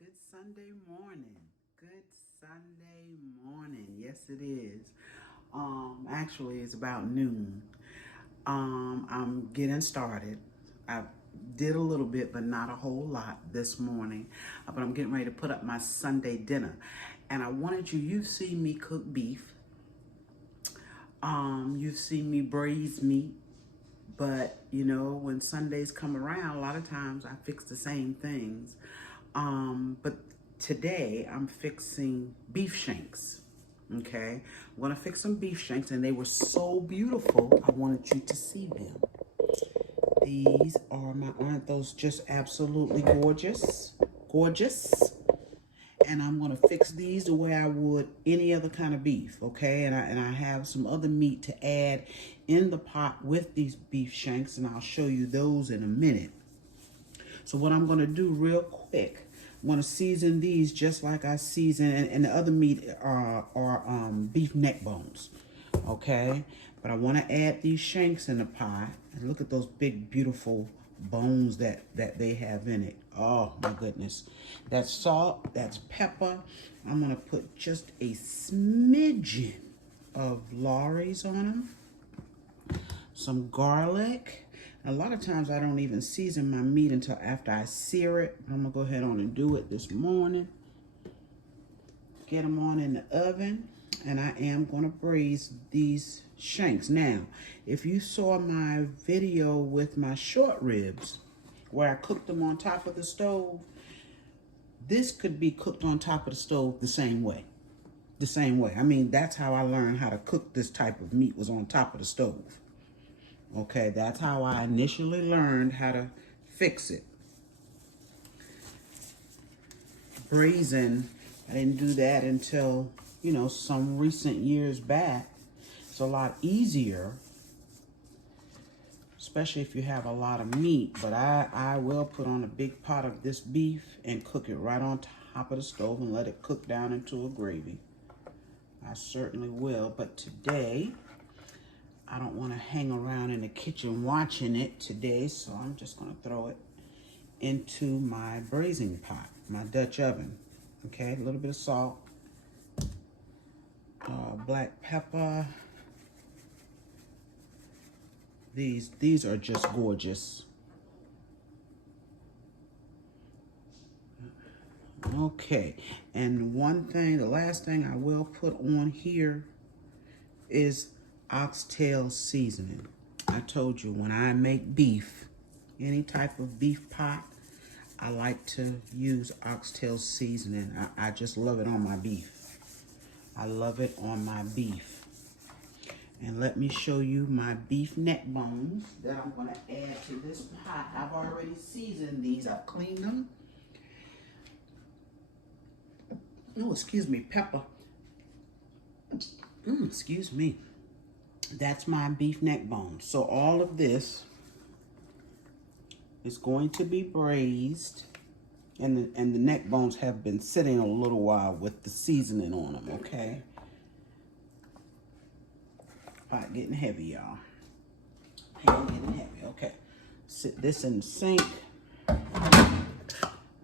Good Sunday morning. Good Sunday morning. Yes, it is. Actually, it's about noon. I'm getting started. I did a little bit, but not a whole lot this morning. But I'm getting ready to put up my Sunday dinner. And I wanted you've seen me cook beef. You've seen me braise meat. But, when Sundays come around, a lot of times I fix the same things. But today I'm fixing beef shanks. Okay, I'm gonna fix some beef shanks, and they were so beautiful. I wanted you to see them. These are aren't those just absolutely gorgeous? Gorgeous. And I'm gonna fix these the way I would any other kind of beef. Okay, and I have some other meat to add in the pot with these beef shanks, and I'll show you those in a minute. So what I'm gonna do real quick, I'm gonna season these just like I season, and the other meat are beef neck bones, okay? But I wanna add these shanks in the pot, and look at those big, beautiful bones that they have in it. Oh my goodness. That's salt, that's pepper. I'm gonna put just a smidgen of Lorry's on them, some garlic. A lot of times I don't even season my meat until after I sear it. I'm gonna go ahead on and do it this morning. Get them on in the oven, and I am gonna braise these shanks. Now, if you saw my video with my short ribs, where I cooked them on top of the stove, this could be cooked on top of the stove the same way. The same way. I mean, that's how I learned how to cook this type of meat, was on top of the stove. Okay, that's how I initially learned how to fix it. Braising, I didn't do that until, some recent years back. It's a lot easier, especially if you have a lot of meat. But I will put on a big pot of this beef and cook it right on top of the stove and let it cook down into a gravy. I certainly will. But today, I don't want to hang around in the kitchen watching it today, so I'm just going to throw it into my braising pot, my Dutch oven. Okay, a little bit of salt, black pepper. These are just gorgeous. Okay, and the last thing I will put on here is oxtail seasoning. I told you, when I make beef, any type of beef pot, I like to use oxtail seasoning. I just love it on my beef. I love it on my beef. And let me show you my beef neck bones that I'm going to add to this pot. I've already seasoned these. I've cleaned them. Oh, excuse me, pepper. Excuse me. That's my beef neck bones. So all of this is going to be braised, and the neck bones have been sitting a little while with the seasoning on them. Okay. Pot getting heavy, y'all. Pan getting heavy. Okay. Sit this in the sink. I'm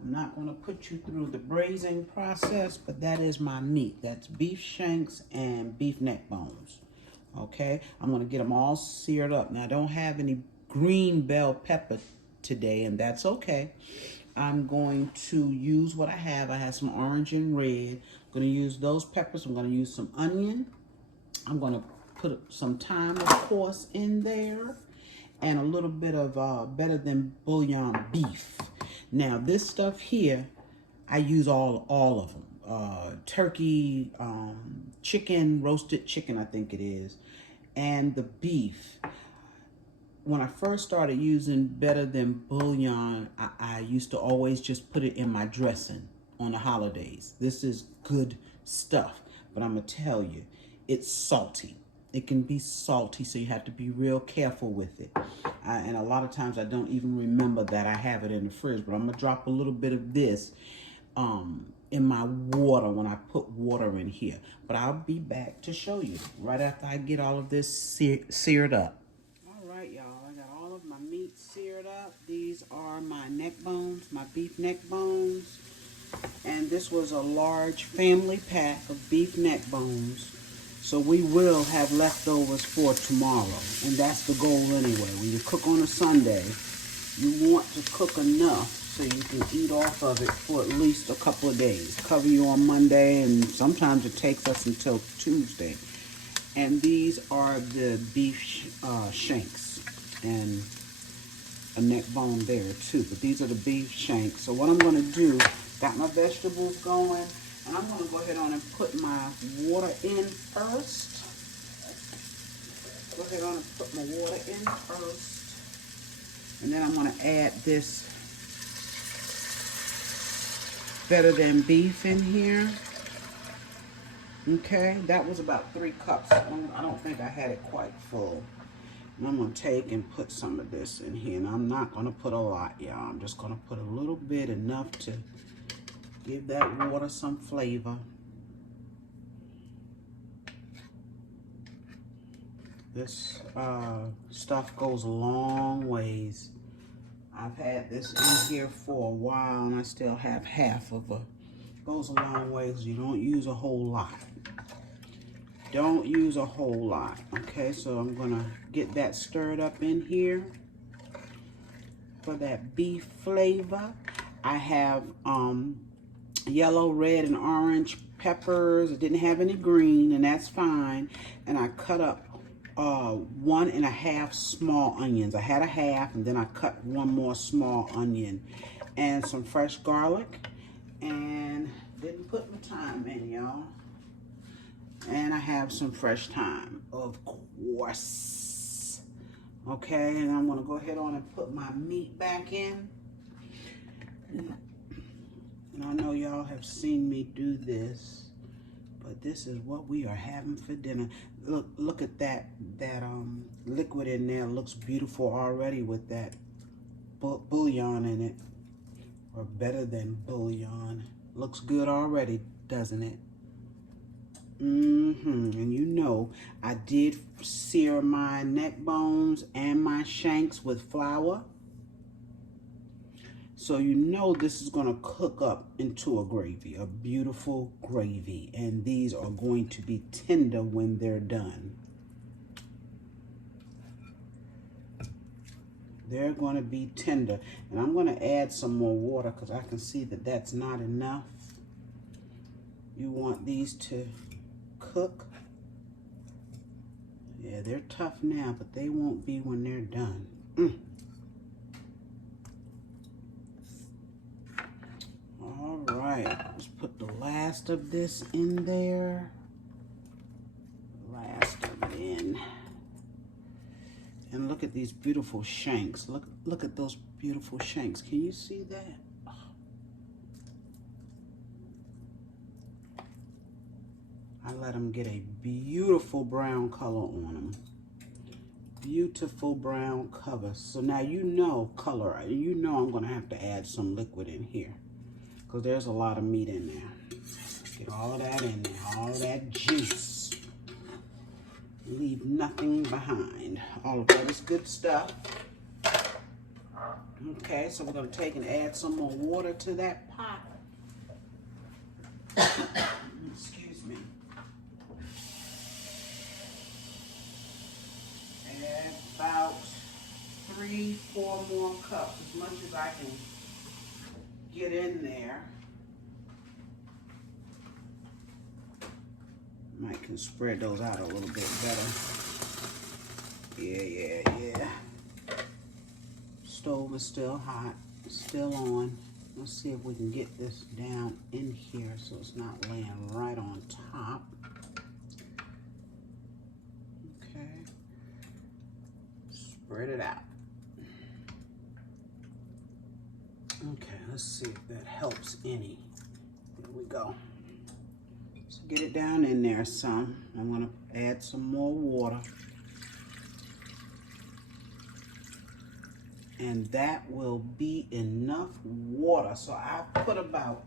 not going to put you through the braising process, but that is my meat. That's beef shanks and beef neck bones. Okay, I'm going to get them all seared up. Now, I don't have any green bell pepper today, and that's okay. I'm going to use what I have. I have some orange and red. I'm going to use those peppers. I'm going to use some onion. I'm going to put some thyme, of course, in there, and a little bit of better than bouillon beef. Now, this stuff here, I use all of them. Turkey, chicken, roasted chicken, I think it is, and the beef. When I first started using better than bouillon, I used to always just put it in my dressing on the holidays. This is good stuff, but I'm going to tell you, it's salty. It can be salty, so you have to be real careful with it. And a lot of times I don't even remember that I have it in the fridge, but I'm going to drop a little bit of this in my water when I put water in here. But I'll be back to show you right after I get all of this seared up. All right, y'all. I got all of my meat seared up. These are my neck bones, my beef neck bones. And this was a large family pack of beef neck bones. So we will have leftovers for tomorrow. And that's the goal anyway. When you cook on a Sunday, you want to cook enough so you can eat off of it for at least a couple of days. Cover you on Monday, and sometimes it takes us until Tuesday. And these are the beef shanks. And a neck bone there too. But these are the beef shanks. So what I'm going to do, got my vegetables going. And I'm going to go ahead on and put my water in first. Go ahead on and put my water in first. And then I'm going to add this better than beef in here. Okay, that was about 3 cups. I don't think I had it quite full. And I'm going to take and put some of this in here. And I'm not going to put a lot, y'all. I'm just going to put a little bit, enough to give that water some flavor. This stuff goes a long ways. I've had this in here for a while and I still have half of it. Goes a long ways. You don't use a whole lot. Don't use a whole lot. Okay, so I'm gonna get that stirred up in here for that beef flavor. I have yellow, red, and orange peppers. I didn't have any green, and that's fine. And I cut up 1½ small onions. I had a half, and then I cut 1 more small onion, and some fresh garlic, and didn't put my thyme in, y'all. And I have some fresh thyme, of course. Okay, and I'm gonna go ahead on and put my meat back in. And I know y'all have seen me do this, but this is what we are having for dinner. Look at that liquid in there. Looks beautiful already with that bouillon in it, or better than bouillon. Looks good already, doesn't it? And you know, I did sear my neck bones and my shanks with flour. So you know this is going to cook up into a gravy, a beautiful gravy. And these are going to be tender when they're done. They're going to be tender. And I'm going to add some more water because I can see that that's not enough. You want these to cook. Yeah, they're tough now, but they won't be when they're done. All right, let's put the last of this in there. Last of it in. And look at these beautiful shanks. Look at those beautiful shanks. Can you see that? I let them get a beautiful brown color on them. Beautiful brown color. So now you know color. You know I'm going to have to add some liquid in here, because there's a lot of meat in there. Get all of that in there. All of that juice. Leave nothing behind. All of that is good stuff. Okay, so we're going to take and add some more water to that pot. Excuse me. Add about 3-4 more cups, as much as I can get in there. Might can spread those out a little bit better. Yeah. Stove is still hot, still on. Let's see if we can get this down in here so it's not laying right on top. Okay. Spread it out. Okay, let's see if that helps any. There we go. So get it down in there some. I'm going to add some more water. And that will be enough water. So I put about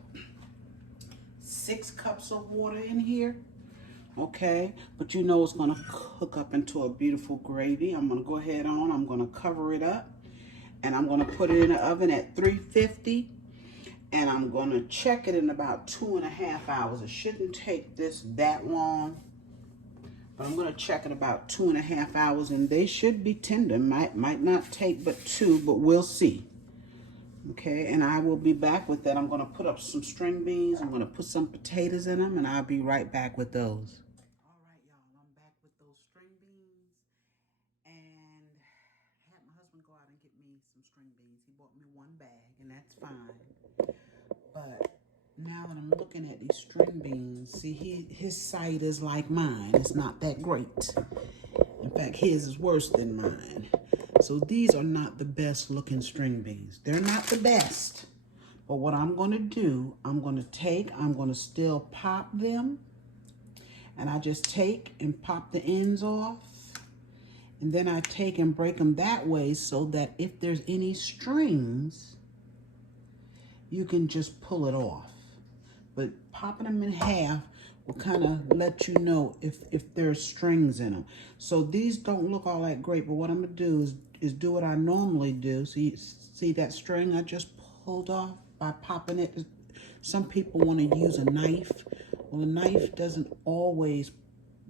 6 cups of water in here. Okay, but you know it's going to cook up into a beautiful gravy. I'm going to go ahead on. I'm going to cover it up. And I'm going to put it in the oven at 350. and I'm going to check it in about 2.5 hours. It shouldn't take this that long, but I'm going to check it about 2.5 hours, and they should be tender. Might not take but 2, but we'll see. Okay, and I will be back with that. I'm going to put up some string beans. I'm going to put some potatoes in them, and I'll be right back with those. All right, y'all, I'm back with those string beans, and I had my husband go out and get me some string beans. He bought me 1 bag, and that's fine. But now that I'm looking at these string beans, see, his sight is like mine. It's not that great. In fact, his is worse than mine. So these are not the best looking string beans. They're not the best. But what I'm going to do, I'm going to still pop them. And I just take and pop the ends off. And then I take and break them that way so that if there's any strings, you can just pull it off. But popping them in half will kind of let you know if there's strings in them. So these don't look all that great, but what I'm going to do is do what I normally do. So you see that string I just pulled off by popping it? Some people want to use a knife. Well, a knife doesn't always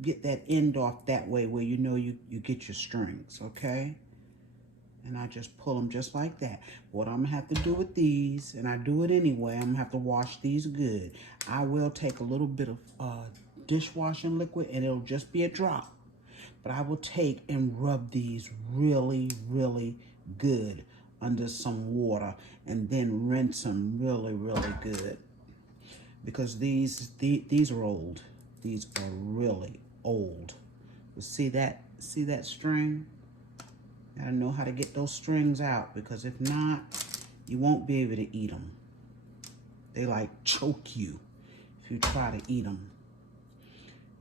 get that end off that way where you know you get your strings, okay? And I just pull them just like that. What I'm going to have to do with these, and I do it anyway, I'm going to have to wash these good. I will take a little bit of dishwashing liquid, and it'll just be a drop. But I will take and rub these really, really good under some water, and then rinse them really, really good. Because these are old. These are really old. You see that string? Gotta know how to get those strings out, because if not, you won't be able to eat them. They like choke you if you try to eat them.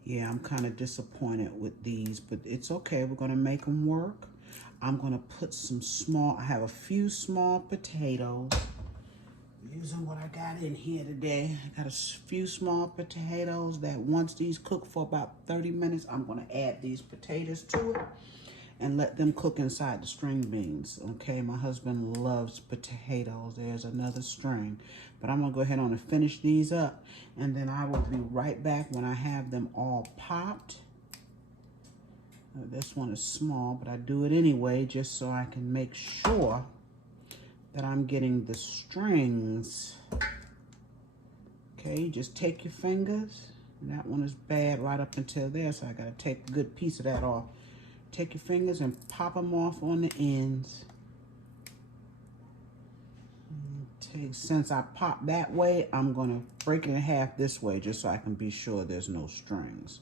Yeah, I'm kind of disappointed with these, but it's okay. We're gonna make them work. I'm gonna put some I have a few small potatoes. Using what I got in here today. I got a few small potatoes that once these cook for about 30 minutes, I'm gonna add these potatoes to it and let them cook inside the string beans. Okay, my husband loves potatoes. There's another string. But I'm gonna go ahead on and finish these up, and then I will be right back when I have them all popped. This one is small, but I do it anyway just so I can make sure that I'm getting the strings. Okay, just take your fingers. And that one is bad right up until there, so I gotta take a good piece of that off. Take your fingers and pop them off on the ends. Since I pop that way, I'm gonna break it in half this way just so I can be sure there's no strings.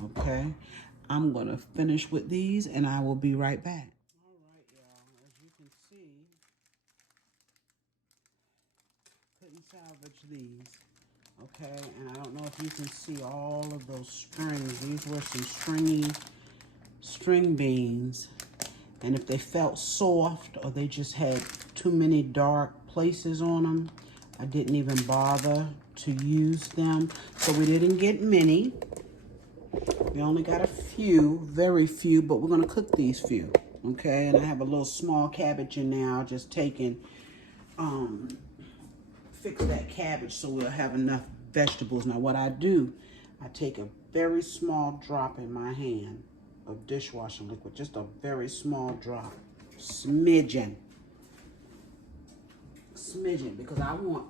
Okay, I'm gonna finish with these and I will be right back. All right, y'all, as you can see, couldn't salvage these. Okay, and I don't know if you can see all of those strings. These were some string beans, and if they felt soft or they just had too many dark places on them, I didn't even bother to use them. So we didn't get many. We only got a few, very few, but we're gonna cook these few, okay? And I have a little small cabbage in there. I'll just take and fix that cabbage so we'll have enough vegetables. Now what I do, I take a very small drop in my hand of dishwashing liquid, just a very small drop, smidgen, because I want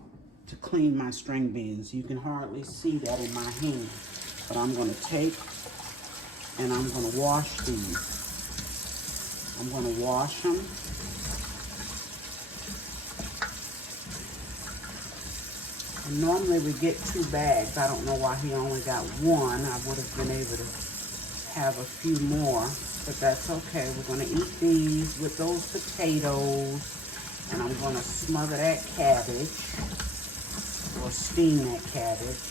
to clean my string beans. You can hardly see that in my hand, but I'm gonna take and I'm gonna wash these. I'm gonna wash them. And normally we get 2 bags. I don't know why he only got 1. I would have been able to have a few more, but that's okay. We're gonna eat these with those potatoes, and I'm gonna smother that cabbage, or steam that cabbage.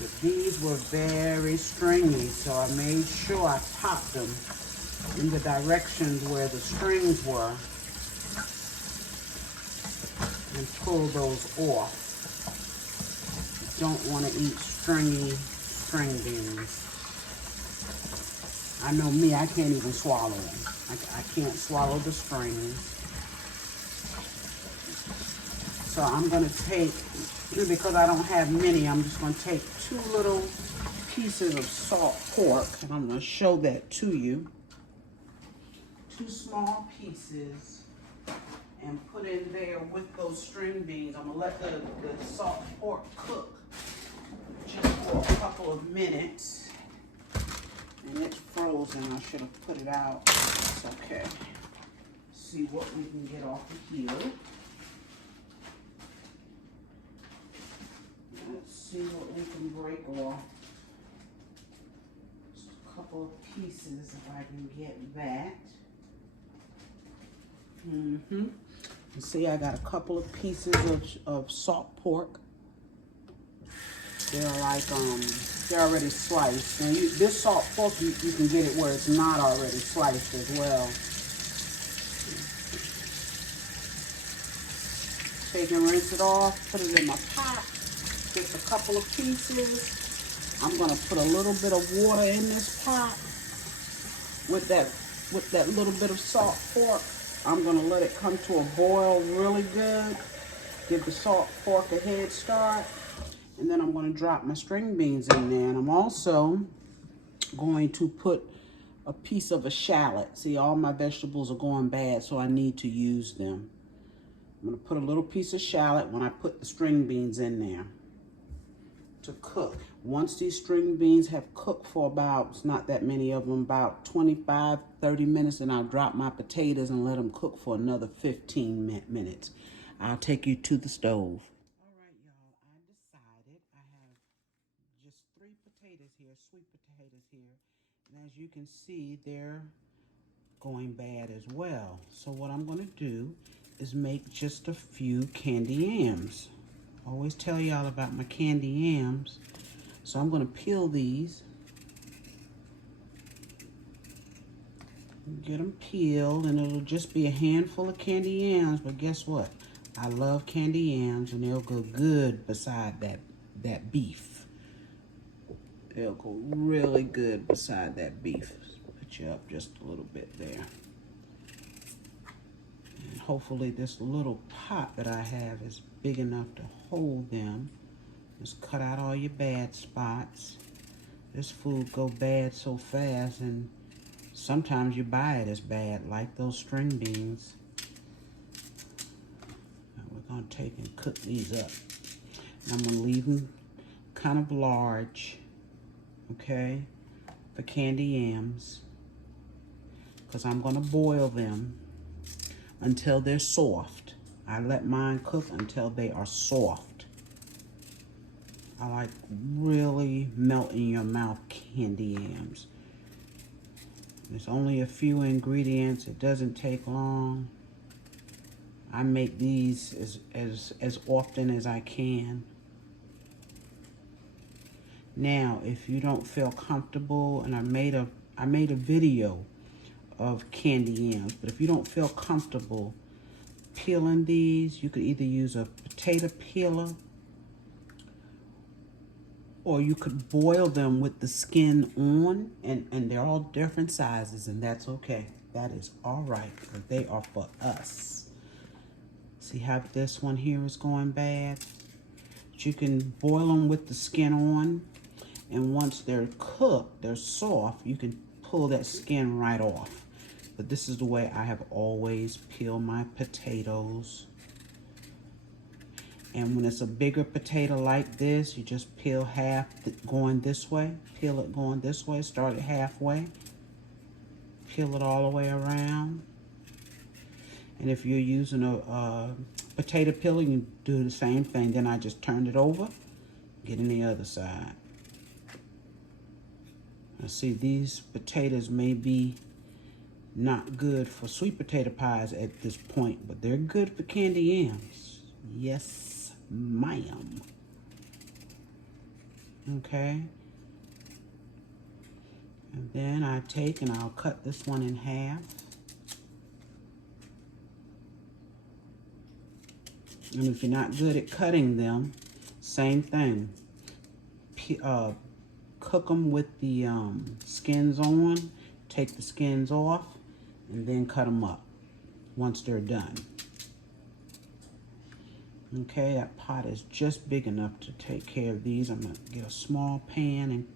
But these were very stringy, so I made sure I popped them in the directions where the strings were and pull those off. You don't want to eat stringy string beans. I know me, I can't even swallow them. I can't swallow the strings. So I'm going to take, because I don't have many, I'm just going to take 2 little pieces of salt pork, and I'm going to show that to you. 2 small pieces, and put in there with those string beans. I'm going to let the salt pork cook just for a couple of minutes. And it's frozen. I should have put it out. It's okay. See what we can get off of here. Let's see what we can break off. Just a couple of pieces if I can get that. You see, I got a couple of pieces of salt pork. They're like, they're already sliced. Now, this salt pork, you can get it where it's not already sliced as well. Take and rinse it off, put it in my pot, just a couple of pieces. I'm gonna put a little bit of water in this pot with that little bit of salt pork. I'm gonna let it come to a boil really good. Give the salt pork a head start. And then I'm going to drop my string beans in there. And I'm also going to put a piece of a shallot. See, all my vegetables are going bad, so I need to use them. I'm going to put a little piece of shallot when I put the string beans in there to cook. Once these string beans have cooked for about, it's not that many of them, about 25, 30 minutes, and I'll drop my potatoes and let them cook for another 15 minutes. I'll take you to the stove. Just 3 potatoes here, sweet potatoes here, and as you can see, they're going bad as well. So what I'm going to do is make just a few candy yams. I always tell y'all about my candy yams. So I'm going to peel these, get them peeled, and it'll just be a handful of candy yams. But guess what? I love candy yams, and they'll go good beside that beef. They'll go really good beside that beef. Put you up just a little bit there. And hopefully this little pot that I have is big enough to hold them. Just cut out all your bad spots. This food go bad so fast, and sometimes you buy it as bad, like those string beans. Now we're gonna take and cook these up. And I'm gonna leave them kind of large. Okay, for candy yams, because I'm going to boil them until they're soft. I let mine cook until they are soft. I like really melt in your mouth candy yams. There's only a few ingredients. It doesn't take long. I make these as often as I can. Now, if you don't feel comfortable, and I made a video of candy yams, but if you don't feel comfortable peeling these, you could either use a potato peeler, or you could boil them with the skin on, and they're all different sizes, and that's okay. That is all right, because they are for us. See how this one here is going bad? But you can boil them with the skin on. And once they're cooked, they're soft, you can pull that skin right off. But this is the way I have always peeled my potatoes. And when it's a bigger potato like this, you just peel half going this way, peel it going this way, start it halfway, peel it all the way around. And if you're using a potato peeler, you can do the same thing. Then I just turn it over, get in the other side. Now see, these potatoes may be not good for sweet potato pies at this point, but they're good for candy yams. Yes, ma'am. Okay. And then I take and I'll cut this one in half. And if you're not good at cutting them, same thing. Cook them with the skins on, take the skins off, and then cut them up once they're done. Okay, that pot is just big enough to take care of these. I'm gonna get a small pan and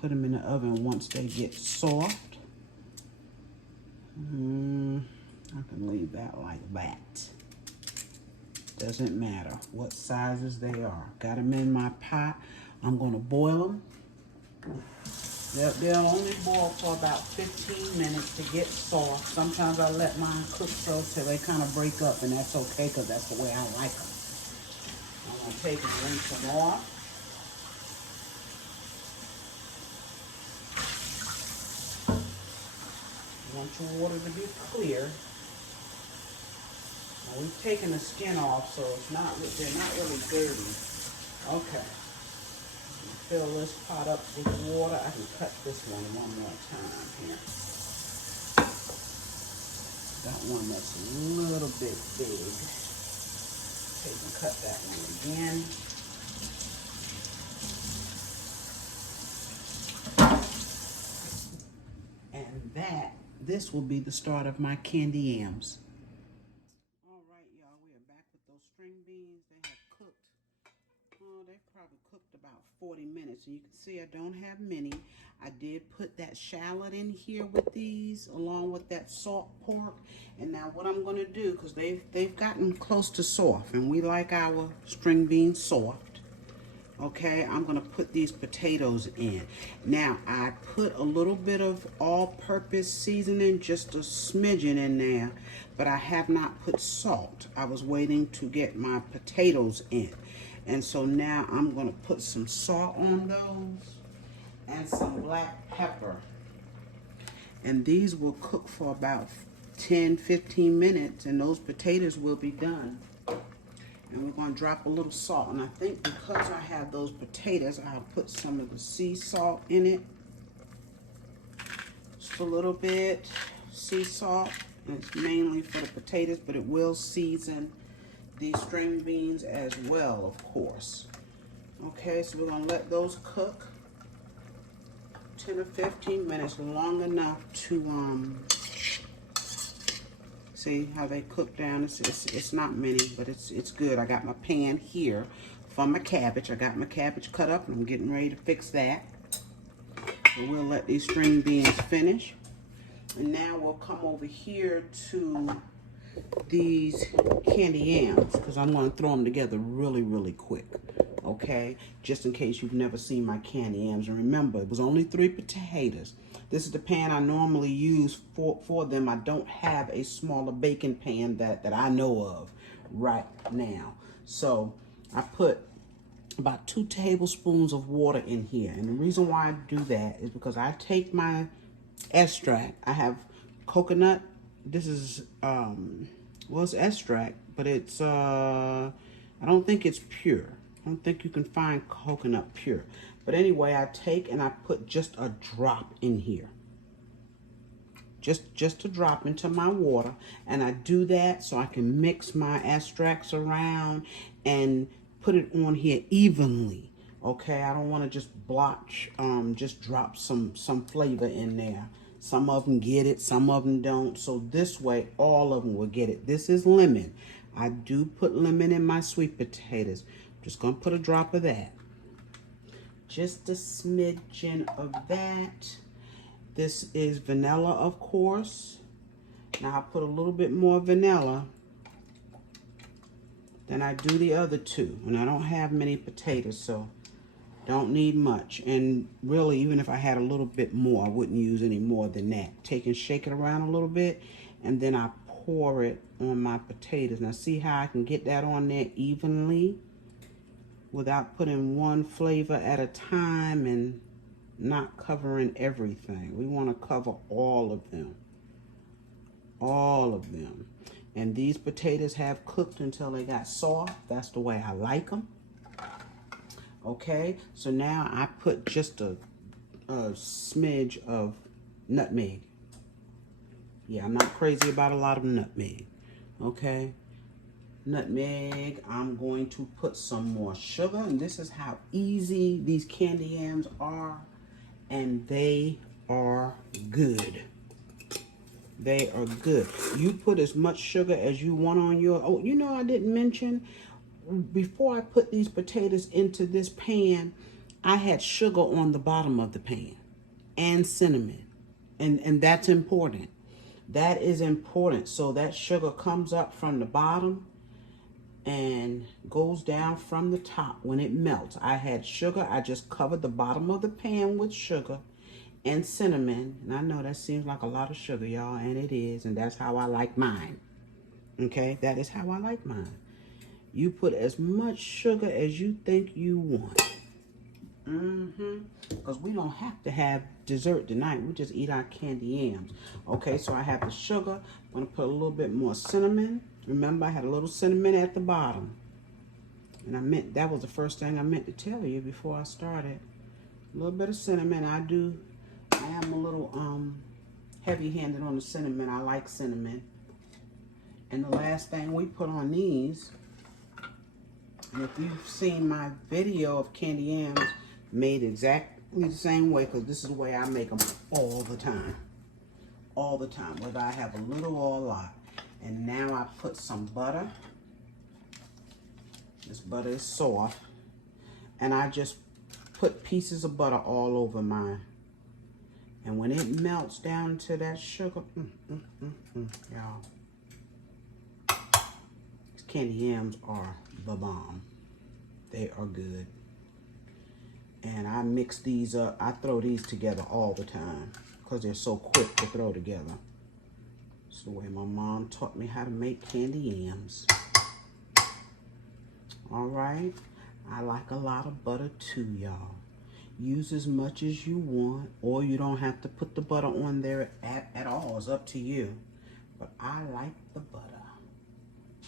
put them in the oven once they get soft. I can leave that like that. Doesn't matter what sizes they are. Got them in my pot. I'm gonna boil them. They'll only boil for about 15 minutes to get soft. Sometimes I let mine cook so till they kind of break up, and that's okay because that's the way I like them. I'm gonna take and rinse them off. You want your water to be clear. Now we've taken the skin off, so they're not really dirty. Okay. Fill this pot up with water. I can cut this one more time here. Got one that's a little bit big. Okay, you can cut that one again. And this will be the start of my candy yams. All right, y'all, we are back with those string beans. They have cooked. Oh, they've probably cooked about 40 minutes. And you can see I don't have many. I did put that shallot in here with these, along with that salt pork. And now what I'm going to do, because they've gotten close to soft, and we like our string beans soft. Okay, I'm going to put these potatoes in. Now, I put a little bit of all-purpose seasoning, just a smidgen in there, but I have not put salt. I was waiting to get my potatoes in. And so now I'm going to put some salt on those and some black pepper. And these will cook for about 10-15 minutes, and those potatoes will be done. And we're going to drop a little salt. And I think because I have those potatoes, I'll put some of the sea salt in it. Just a little bit sea salt. And it's mainly for the potatoes, but it will season these string beans as well, of course. Okay, so we're going to let those cook 10 or 15 minutes, long enough to see how they cook down. It's not many, but it's good. I got my pan here for my cabbage. I got my cabbage cut up, and I'm getting ready to fix that. So we'll let these string beans finish. And now we'll come over here to these candy yams, because I'm going to throw them together really, really quick. Okay? Just in case you've never seen my candy yams. And remember, it was only 3 potatoes. This is the pan I normally use for them. I don't have a smaller baking pan that I know of right now. So I put about 2 tablespoons of water in here. And the reason why I do that is because I take my extract. I have coconut. This is, well, it's extract, but it's, I don't think it's pure. I don't think you can find coconut pure. But anyway, I take and I put just a drop in here. Just a drop into my water. And I do that so I can mix my extracts around and put it on here evenly. Okay, I don't want to just blotch, just drop some flavor in there. Some of them get it, some of them don't. So this way, all of them will get it. This is lemon. I do put lemon in my sweet potatoes. I'm just going to put a drop of that. Just a smidgen of that. This is vanilla, of course. Now I put a little bit more vanilla than I do the other 2. And I don't have many potatoes, so don't need much. And really, even if I had a little bit more, I wouldn't use any more than that. Take and shake it around a little bit, and then I pour it on my potatoes. Now see how I can get that on there evenly without putting one flavor at a time and not covering everything. We want to cover all of them. All of them. And these potatoes have cooked until they got soft. That's the way I like them. Okay, so now I put just a smidge of nutmeg. Yeah, I'm not crazy about a lot of nutmeg. Okay, nutmeg. I'm going to put some more sugar, and this is how easy these candy yams are, and they are good. They are good. You put as much sugar as you want on your, oh, you know, I didn't mention, before I put these potatoes into this pan, I had sugar on the bottom of the pan and cinnamon. And that's important. That is important. So that sugar comes up from the bottom and goes down from the top when it melts. I had sugar. I just covered the bottom of the pan with sugar and cinnamon. And I know that seems like a lot of sugar, y'all, and it is. And that's how I like mine. Okay, that is how I like mine. You put as much sugar as you think you want. Because we don't have to have dessert tonight. We just eat our candy yams. Okay, so I have the sugar. I'm going to put a little bit more cinnamon. Remember, I had a little cinnamon at the bottom. And that was the first thing I meant to tell you before I started. A little bit of cinnamon. I am a little heavy-handed on the cinnamon. I like cinnamon. And the last thing we put on these, and if you've seen my video of candy yams made exactly the same way, because this is the way I make them all the time. All the time, whether I have a little or a lot. And now I put some butter. This butter is soft. And I just put pieces of butter all over mine. And when it melts down to that sugar, y'all, these candy yams are the bomb. They are good. And I mix these up. I throw these together all the time because they're so quick to throw together. It's the way my mom taught me how to make candy yams. All right. I like a lot of butter too, y'all. Use as much as you want, or you don't have to put the butter on there at all. It's up to you. But I like the butter.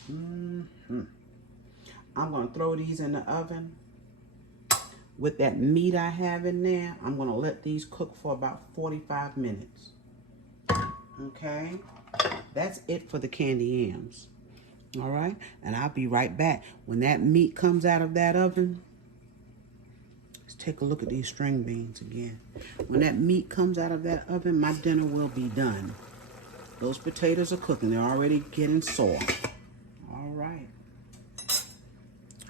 I'm going to throw these in the oven. With that meat I have in there, I'm going to let these cook for about 45 minutes. Okay? That's it for the candy yams. All right? And I'll be right back. When that meat comes out of that oven, let's take a look at these string beans again. When that meat comes out of that oven, my dinner will be done. Those potatoes are cooking. They're already getting soft. All right.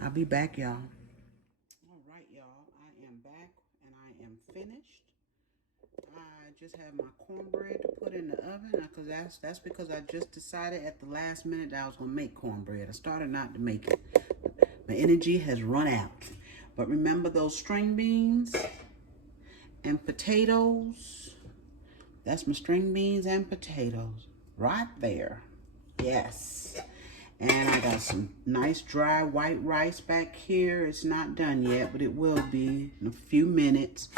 I'll be back, y'all. All right, y'all. I am back and I am finished. I just have my cornbread to put in the oven because that's because I just decided at the last minute that I was going to make cornbread. I started not to make it. My energy has run out. But remember those string beans and potatoes? That's my string beans and potatoes right there. Yes. And I got some nice dry white rice back here. It's not done yet, but it will be in a few minutes.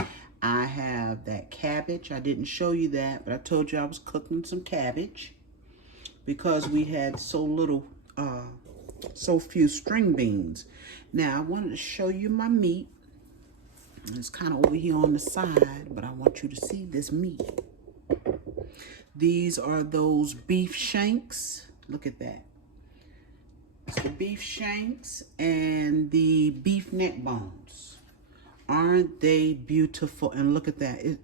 I have that cabbage. I didn't show you that, but I told you I was cooking some cabbage because we had so few string beans. Now, I wanted to show you my meat. It's kind of over here on the side, but I want you to see this meat. These are those beef shanks. Look at that. It's the beef shanks and the beef neck bones. Aren't they beautiful? And look at that.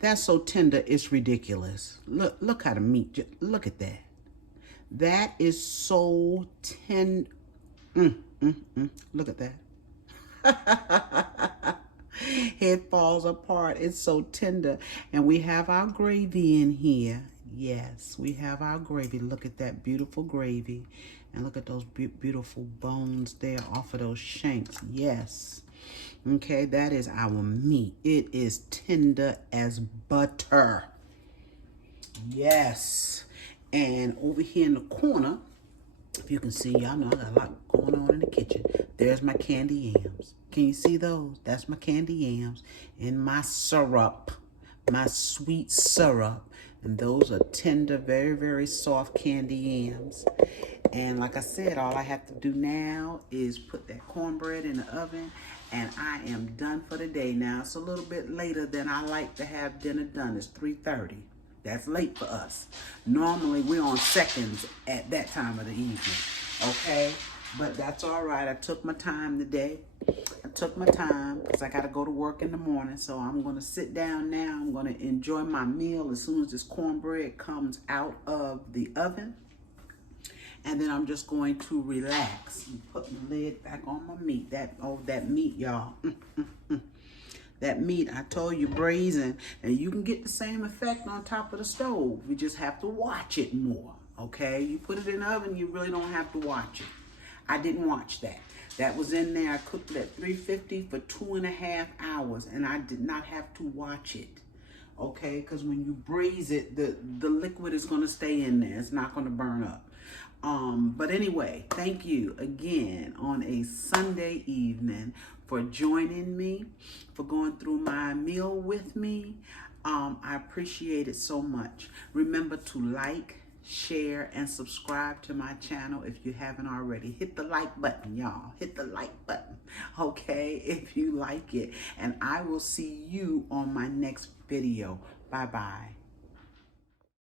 That's so tender, it's ridiculous. Look how the meat, look at that. That is so tender. Look at that. It falls apart. It's so tender. And we have our gravy in here. Yes, we have our gravy. Look at that beautiful gravy. And look at those beautiful bones there off of those shanks. Yes. Okay, that is our meat. It is tender as butter. Yes. And over here in the corner, if you can see, y'all know I got a lot going on in the kitchen. There's my candy yams. Can you see those? That's my candy yams and my syrup, my sweet syrup. And those are tender, very, very soft candy yams. And like I said, all I have to do now is put that cornbread in the oven and I am done for the day. Now, it's a little bit later than I like to have dinner done. It's 3:30. That's late for us. Normally, we're on seconds at that time of the evening, okay? But that's all right. I took my time today. I took my time because I got to go to work in the morning. So I'm going to sit down now. I'm going to enjoy my meal as soon as this cornbread comes out of the oven. And then I'm just going to relax and put the lid back on my meat. That meat, y'all. That meat, I told you, braising. And you can get the same effect on top of the stove. You just have to watch it more, okay? You put it in the oven, you really don't have to watch it. I didn't watch that. That was in there. I cooked it at 350 for 2.5 hours, and I did not have to watch it, okay? Because when you braise it, the liquid is going to stay in there. It's not going to burn up. But anyway, thank you again on a Sunday evening for joining me, for going through my meal with me. I appreciate it so much. Remember to like, share, and subscribe to my channel if you haven't already. Hit the like button, y'all. Hit the like button, okay, if you like it. And I will see you on my next video. Bye-bye.